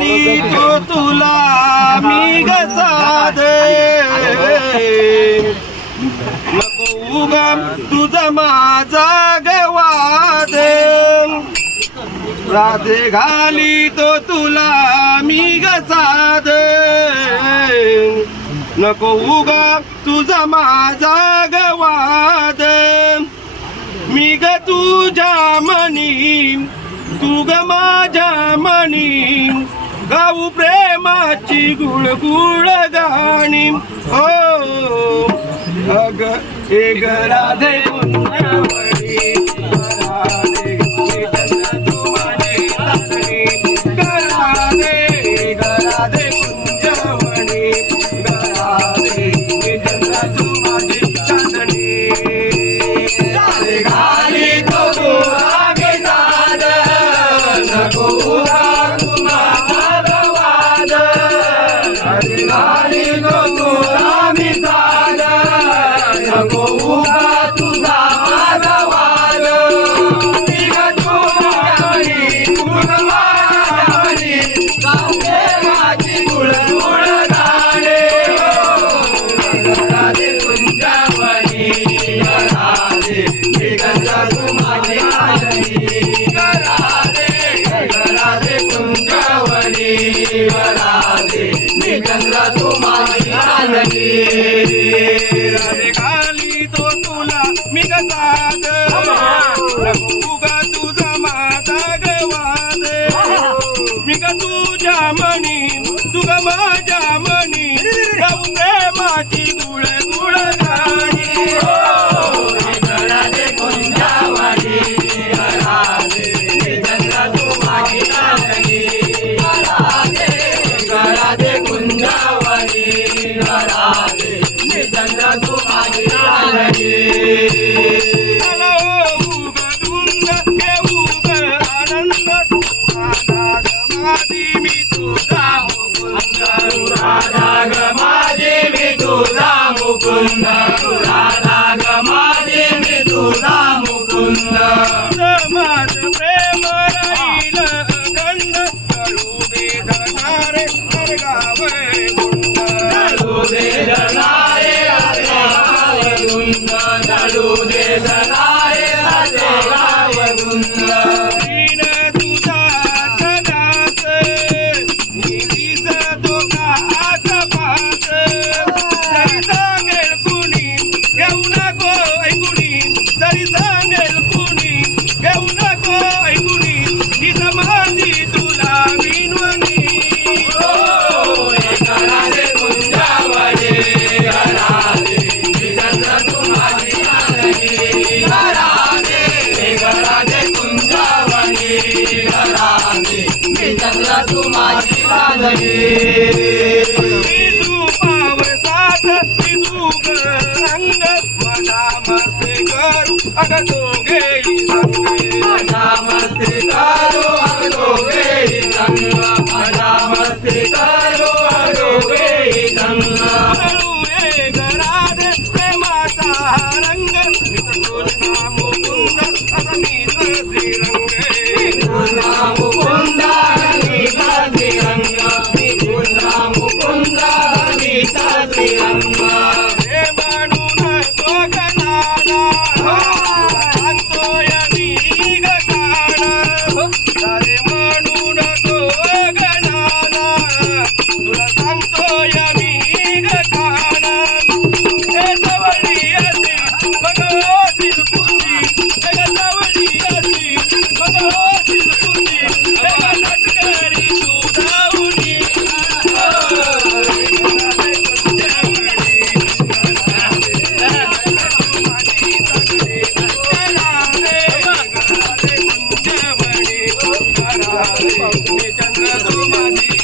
घाली तो तुला मी गसाद नको उगा तुझा माझा गवाद राधे घाली तो तुला मी गसाद नको उगा तुझा माझा गवाद मी ग तुझ्या मनी तू ग माझ्या मनी गाऊ प्रेमाची गुळगुळ गाणी हो अग एक राधे कुंजवडी राधे तू माझी राधे राधे कुंजवडी राधे तू माझी चांदणी घाली तो तुला गसाद नको उगा तुझा वाद घाली तो तुला मी साद नको उगा तुझा वाद मी ग तुझ्यावरी तुझ माझ्यावरी गावते माझी गुळगुळ गाणे राधे कुंजावरी राधे गंगा तू माझी राधे राधे कुंजावरी राधे गंगा तू माझी राधे राधे घाली तो तुला मी गसाद नको उगा तुझा माझा गवाद मी ग तुझ्या मनी तू ग माझ्या मनी गाऊ प्रेमाची गुळ गुळ गाणी राधे कुंजावरी राधे गंगा तू माझी राधे राधे कुंजावरी राधे गंगा तू माझी राधे चला उग दुंग घेऊ ग आनंद राधा ग माझी मी तुझा मुकुंद राधा ग माझी मी तुझा मुकुंद राधा ग माझी मी तुझा मुकुंद समाज प्रेम राहील अखंड कळू दे धनारे गाव गुंड कळू दे धनारे गुंड कळू दे धनारे गाव गुंड दीन तुझा सदाच निधीच दोघा आसपास तरी सांगेल कुणी घेऊ नको ऐकुणी तरी सांगेल कुणी घेऊ नको ऐकुणी ही समाधी तुला विनवणी राधे कुंजावरी राधे चंद्र तू माझी राधे कुंजावरी राधे चंद्र तू माझी राधे तू पावर साथ तू ग अंग मना मस्ती करू अग दोघेही संग मना मस्ती करू अग दोघेही संग मना मस्ती करू अग दोघेही संग एक राधे प्रेमाचा रंग तुझा मुकुंद असा मी श्रीरंग तुझा मुकुंद मी श्रीरंग तुझा मुकुंद मी श्रीरंग हे म्हणून तो गणाना सांगतोय मी गणाना अरे म्हणून तो गणाना तुला सांगतोय मी गणाना हे जवळी अशी मग होतील कुंजी हे जवळी अशी मग होतील कुंजी हे लटकरी तू धावली चंद्र तू माझी